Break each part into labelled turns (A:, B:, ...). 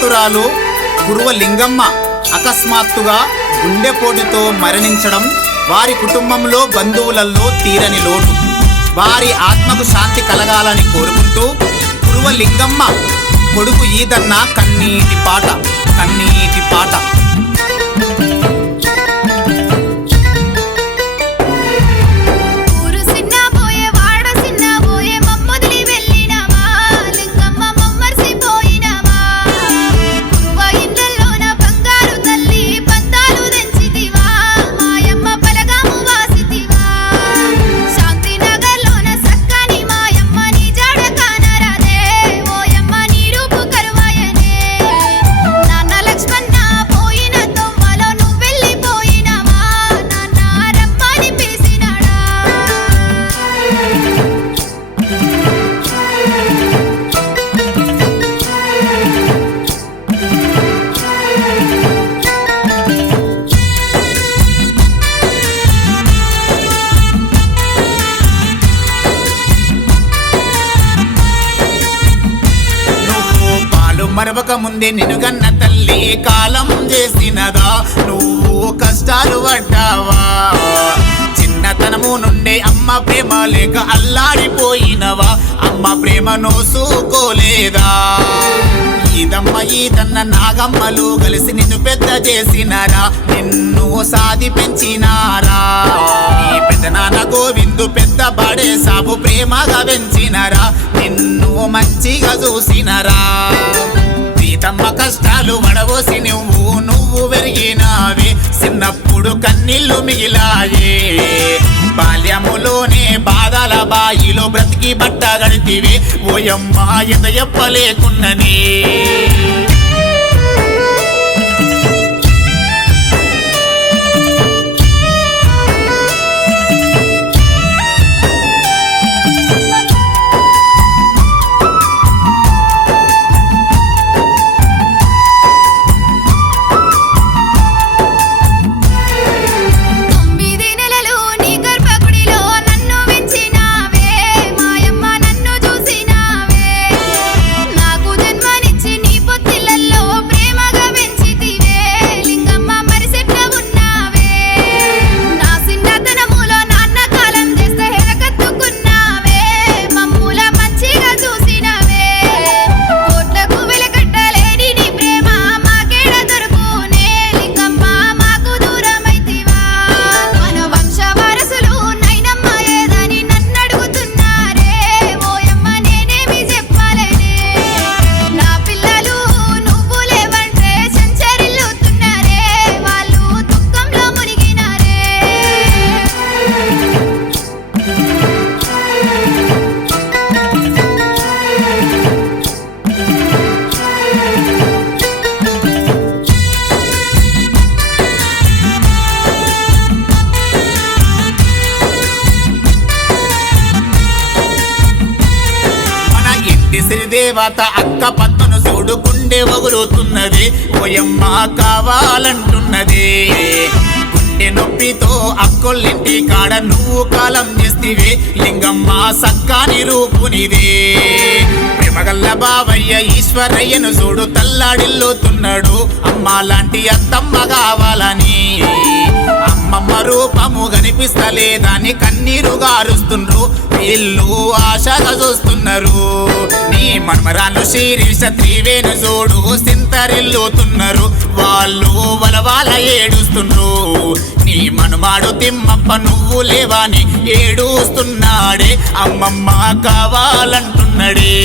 A: స్నేహితురాలు కురువ లింగమ్మ అకస్మాత్తుగా గుండెపోటుతో మరణించడం వారి కుటుంబంలో బంధువులలో తీరని లోటు. వారి ఆత్మకు శాంతి కలగాలని కోరుకుంటూ కురువ లింగమ్మ కొడుకు ఈదన్న కన్నీటి పాట కన్నీటి పాట. మరవక ముందే నినుగన్న తల్లి కాలం చేసినదా? నువ్వు కష్టాలు పడ్డావా? చిన్నతనము నుండే అమ్మ ప్రేమ లేక అల్లాడిపోయినవా? అమ్మ ప్రేమ నోసుకోలేదా? ఈదమ్మ ఈదన్న నాగమ్మలు కలిసి నిన్ను పెద్ద చేసినారా? నిన్ను సాది పెంచినారా నీ పెద్ద నాన్న గోవిందు పెద్ద పడే సాబు ప్రేమగా పెంచినారా? నిన్ను మంచిగా చూసినారా? సీతమ్మ కష్టాలు వడవోసి నువ్వు నువ్వు పెరిగినావే చిన్నప్పుడు కన్నీళ్ళు మిగిలాయే. బాల్యములోనే బాధల బాయిలో బ్రతికి బట్ట గడితివే ఓయమ్మ ఎంత చెప్పలేకున్ననే శ్రీదేవత అక్క పద్మను చూడుకుండే వగురుతున్నది. ఓయమ్మ కావాలంటున్నది. గుండె నొప్పితో అక్కొల్లింటి కాడ నువ్వు కాలం చేస్తివి. లింగమ్మ సక్కాని రూపునిదే. ప్రేమగల్ల బావయ్య ఈశ్వరయ్యను చూడు తల్లాడిల్లుతున్నాడు. అమ్మ లాంటి అత్తమ్మ కావాలని. అమ్మమ్మ రూపము కనిపిస్తలేదని కన్నీరు గారుస్తుండ్రు. వీళ్ళు ఆశగా చూస్తున్నారు. నీ మన్మరాలు శీర్ష త్రివేణు చూడు సింతరిల్లుతున్నారు. వాళ్ళు వలవాల ఏడుస్తుండ్రు. నీ మనుమాడు తిమ్మప్ప నువ్వు లేవాని ఏడుస్తున్నాడే. అమ్మమ్మ కావాలంటున్నాడే.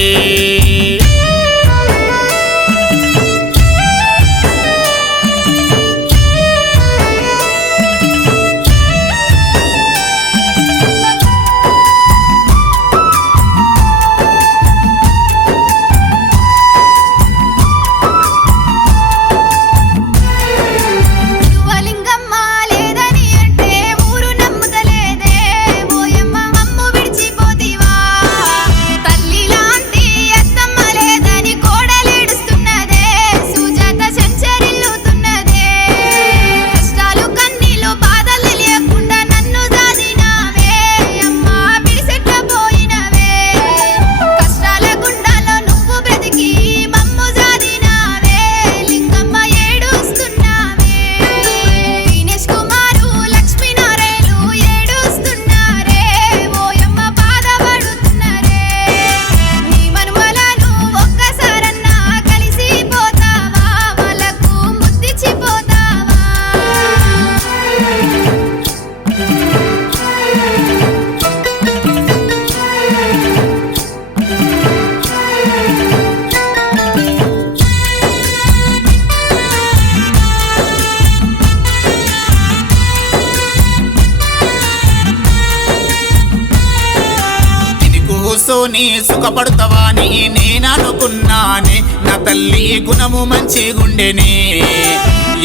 A: నీ సుఖపడతావా నేను నేననుకున్నానే. నా తల్లి గుణము మంచిగుండెనే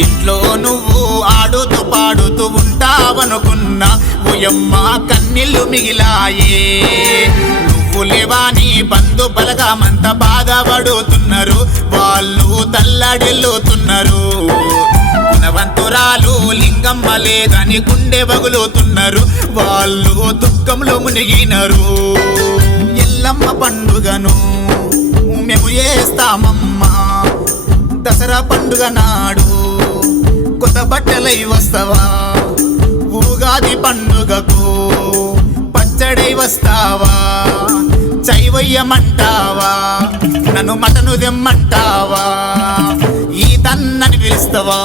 A: ఇంట్లో నువ్వు ఆడుతూ పాడుతూ ఉంటావనుకున్నా ఉయమ్మ కన్నీళ్ళు మిగిలాయే. నువ్వు లేవాని బంధు బలగామంత బాధపడుతున్నారు వాళ్ళు తల్లడిల్లుతున్నారు. గుణవంతురాలు లింగమ్మ లేదని గుండె వగులుతున్నారు వాళ్ళు దుఃఖంలో మునిగినరు. ఎల్లమ్మ పండుగను మేము చేస్తామమ్మా. దసరా పండుగ నాడు కొత్త బట్టలై వస్తావా? ఉగాది పండుగకు పచ్చడై వస్తావా? చైవయ్యమంటావా నన్ను మటను దెమ్మంటావా ఈ తన్నని పిలుస్తావా?